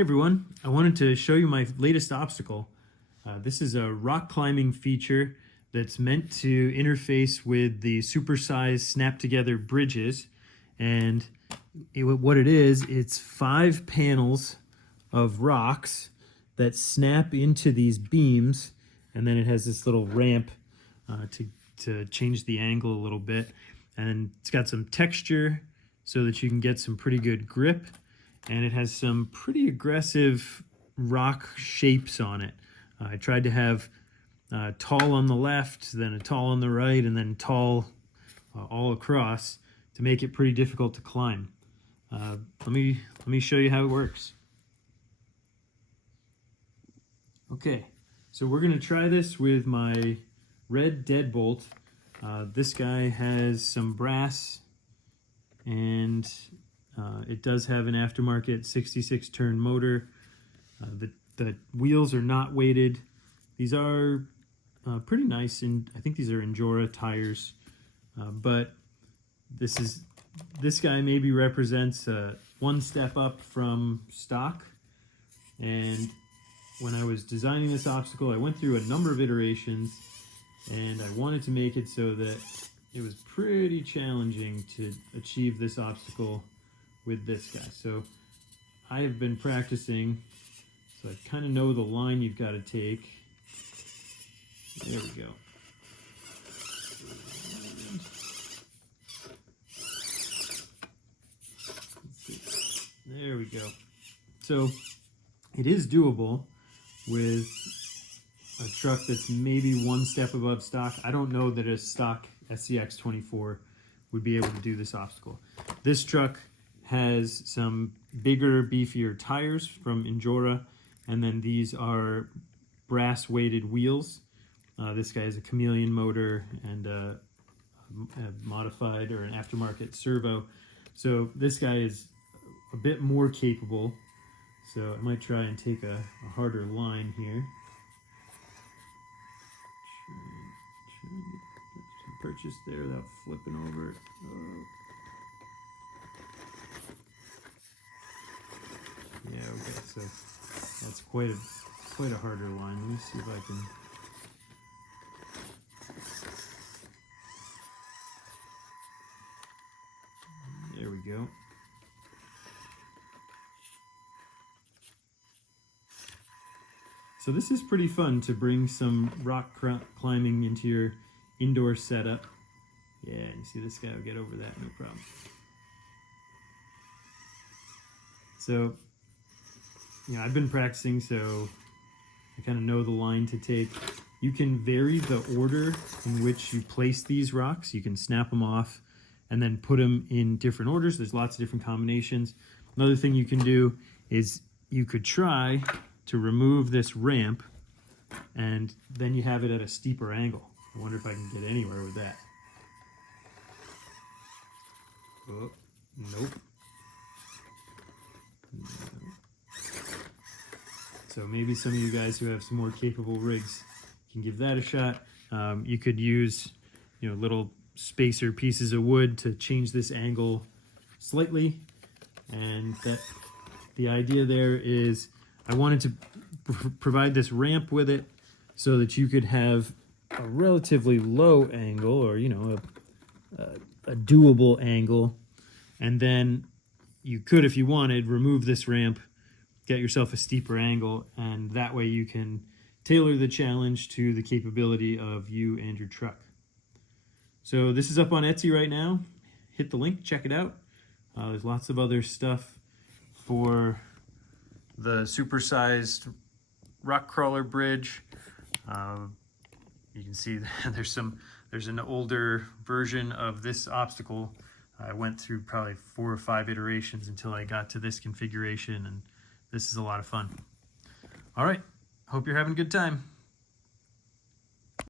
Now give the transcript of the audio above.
Hey everyone, I wanted to show you my latest obstacle. This is a rock climbing feature that's meant to interface with the supersized snap together bridges. And what it is, it's 5 panels of rocks that snap into these beams, and then it has this little ramp to change the angle a little bit. And it's got some texture so that you can get some pretty good grip. And it has some pretty aggressive rock shapes on it. I tried to have tall on the left, then a tall on the right, and then tall all across to make it pretty difficult to climb. Let me show you how it works. Okay, so we're going to try this with my red deadbolt. This guy has some brass, and it does have an aftermarket 66 turn motor. The wheels are not weighted. These are pretty nice, and I think these are Injora tires. But this guy maybe represents one step up from stock. And when I was designing this obstacle, I went through a number of iterations, and I wanted to make it so that it was pretty challenging to achieve this obstacle with this guy. So I have been practicing, so I kind of know the line you've got to take. There we go. There we go. So it is doable with a truck that's maybe one step above stock. I don't know that a stock SCX24 would be able to do this obstacle. This truck has some bigger, beefier tires from Injora, and then these are brass weighted wheels. This guy has a Chameleon motor and a modified or an aftermarket servo. So this guy is a bit more capable. So I might try and take a harder line here. Try and get some purchase there without flipping over. Oh. Yeah, okay, so that's quite a harder line. Let me see if I can. There we go. So this is pretty fun to bring some rock climbing into your indoor setup. Yeah, you see this guy will get over that, no problem. So, you know, I've been practicing, so I kind of know the line to take. You can vary the order in which you place these rocks. You can snap them off and then put them in different orders. There's lots of different combinations. Another thing you can do is you could try to remove this ramp, and then you have it at a steeper angle. I wonder if I can get anywhere with that. Oh, nope. No. So maybe some of you guys who have some more capable rigs can give that a shot. You could use, little spacer pieces of wood to change this angle slightly. And the idea there is I wanted to provide this ramp with it so that you could have a relatively low angle, or a doable angle, and then you could, if you wanted, remove this ramp, get yourself a steeper angle, and that way you can tailor the challenge to the capability of you and your truck. So this is up on Etsy right now. Hit the link, check it out. There's lots of other stuff for the supersized rock crawler bridge. You can see there's an older version of this obstacle. I went through probably 4 or 5 iterations until I got to this configuration, and this is a lot of fun. All right, hope you're having a good time.